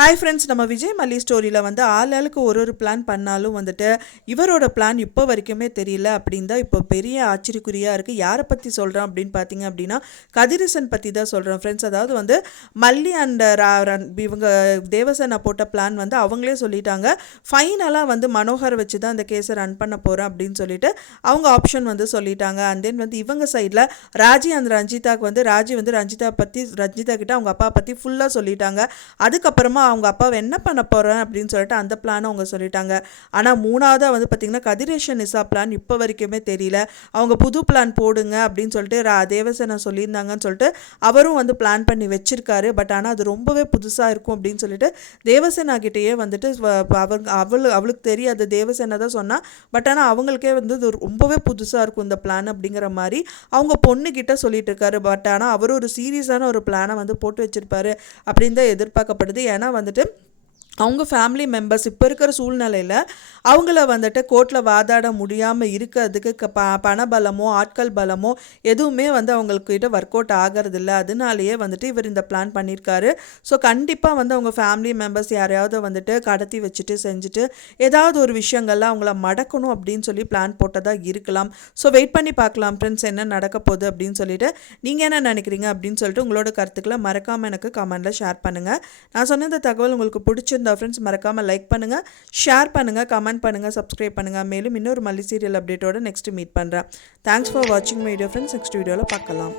Hi friends, நம்ம விஜய் மல்லி ஸ்டோரியில் வந்து ஆளுக்கு ஒரு பிளான் பண்ணாலும் வந்துட்டு இவரோட பிளான் இப்போ வரைக்குமே தெரியல அப்படின்னு தான் இப்போ பெரிய ஆச்சரியக்குறியாக இருக்குது. யாரை பற்றி சொல்கிறோம் அப்படின்னு பார்த்தீங்க அப்படின்னா கதிரேசன் பற்றி தான் சொல்கிறோம் ஃப்ரெண்ட்ஸ். அதாவது வந்து மல்லி அண்ட் இவங்க தேவசேனா போட்ட பிளான் வந்து அவங்களே சொல்லிட்டாங்க. ஃபைனலாக வந்து மனோகர் வச்சு தான் அந்த கேஸை ரன் பண்ண போகிறோம் அப்படின்னு சொல்லிட்டு அவங்க ஆப்ஷன் வந்து சொல்லிட்டாங்க. அண்ட் தென் வந்து இவங்க சைடில் ராஜி அந்த ரஞ்சிதாவுக்கு வந்து ரஞ்சிதா கிட்ட அவங்க அப்பா பற்றி ஃபுல்லாக சொல்லிட்டாங்க. அதுக்கப்புறமா அவங்க அப்பாவை என்ன பண்ண போகிறேன் அப்படின்னு சொல்லிட்டு அந்த பிளானை அவங்க சொல்லிட்டாங்க. ஆனால் மூணாவதாக வந்து பார்த்திங்கன்னா கதிரேஷன் நிசா பிளான் இப்போ வரைக்குமே தெரியல. அவங்க புது பிளான் போடுங்க அப்படின்னு சொல்லிட்டு தேவசேனா சொல்லியிருந்தாங்கன்னு சொல்லிட்டு அவரும் வந்து பிளான் பண்ணி வச்சிருக்காரு. பட் ஆனால் அது ரொம்பவே புதுசாக இருக்கும் அப்படின்னு சொல்லிட்டு தேவசேனா கிட்டேயே வந்துட்டு அவளுக்கு தெரியாது, தேவசேனா தான் சொன்னால். பட் ஆனால் அவங்களுக்கே வந்து இது ரொம்பவே புதுசாக இருக்கும் இந்த பிளான் அப்படிங்கிற மாதிரி அவங்க பொண்ணுக்கிட்ட சொல்லிட்டு இருக்காரு. பட் ஆனால் அவர் ஒரு சீரியஸான ஒரு பிளானை வந்து போட்டு வச்சிருப்பாரு அப்படின்னு தான் எதிர்பார்க்கப்படுது. ஏன்னா வந்துட்டு அவங்க ஃபேமிலி மெம்பர்ஸ் இப்போ இருக்கிற சூழ்நிலையில் அவங்கள வந்துட்டு கோர்ட்டில் வாதாட முடியாமல் இருக்கிறதுக்கு பண பலமோ ஆட்கள் பலமோ எதுவுமே வந்து அவங்கக்கிட்ட ஒர்க் அவுட் ஆகிறதில்ல. அதனாலேயே வந்துட்டு இவர் இந்த பிளான் பண்ணியிருக்காரு. ஸோ கண்டிப்பாக வந்து அவங்க ஃபேமிலி மெம்பர்ஸ் யாரையாவது வந்துட்டு கடத்தி வச்சுட்டு செஞ்சுட்டு ஏதாவது ஒரு விஷயங்கள்லாம் அவங்கள மடக்கணும் அப்படின்னு சொல்லி பிளான் போட்டதாக இருக்கலாம். ஸோ வெயிட் பண்ணி பார்க்கலாம் ஃப்ரெண்ட்ஸ், என்ன நடக்க போகுது அப்படின்னு சொல்லிட்டு. நீங்கள் என்ன நினைக்கிறீங்க அப்படின்னு சொல்லிட்டு உங்களோட கருத்துக்களை மறக்காமல் எனக்கு கமெண்ட்டில் ஷேர் பண்ணுங்கள். நான் சொன்ன இந்த தகவல் உங்களுக்கு பிடிச்சிருந்தா ஃப்ரெண்ட்ஸ் மறக்காமல் லைக் பண்ணுங்கள், ஷேர் பண்ணுங்கள், கமெண்ட் பண்ணுங்கள், சப்ஸ்கிரைப் பண்ணுங்கள். மேலும் இன்னொரு மல்லி சீரியல் அப்டேட்டோட நெக்ஸ்ட் மீட் பண்ணுறேன். தேங்க்ஸ் ஃபார் வாட்சிங் மை வீடியோ ஃப்ரெண்ட்ஸ். நெக்ஸ்ட் வீடியோவில் பார்க்கலாம்.